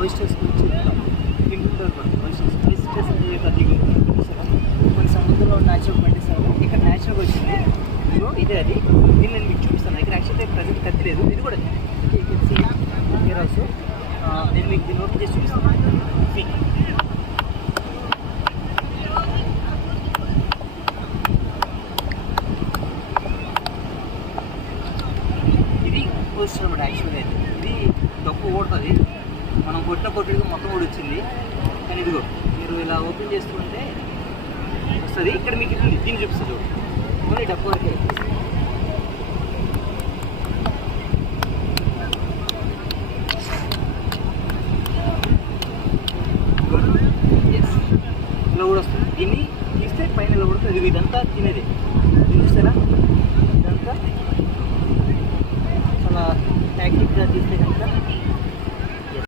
Oysters గురించి తింటుంటారు కూడా. ఆయిస్టర్స్ అనేది అది కొన్ని సముద్రంలో న్యాచురల్ పండిస్తారు. ఇక్కడ న్యాచురల్గా వచ్చింది. ఇదిగో ఇదే అది. దీన్ని నేను మీకు చూపిస్తాను. ఇక్కడ యాక్చువల్లీ ప్రజెంట్ కత్తి లేదు. ఇది కూడా హియర్ ఆల్సో. నేను మీకు దీన్ని ఓపెన్ చేసి చూపిస్తాను. ఇది పొజిషన్ అనమాట. యాక్చువల్గా అయితే ఇది తప్పు ఓడుతుంది. మనం కొట్టిగా మొత్తం కూడా వచ్చింది. కానీ ఇదిగో మీరు ఇలా ఓపెన్ చేస్తుంటే వస్తుంది. ఇక్కడ మీకు ఇది దీన్ని చూపిస్తుంది. ఓన్లీ డబ్బు వరకే. ఎస్ ఇలా కూడా వస్తుంది. దీన్ని తీస్తే పైన ఇలా పడుతుంది. ఇదంతా తినేది.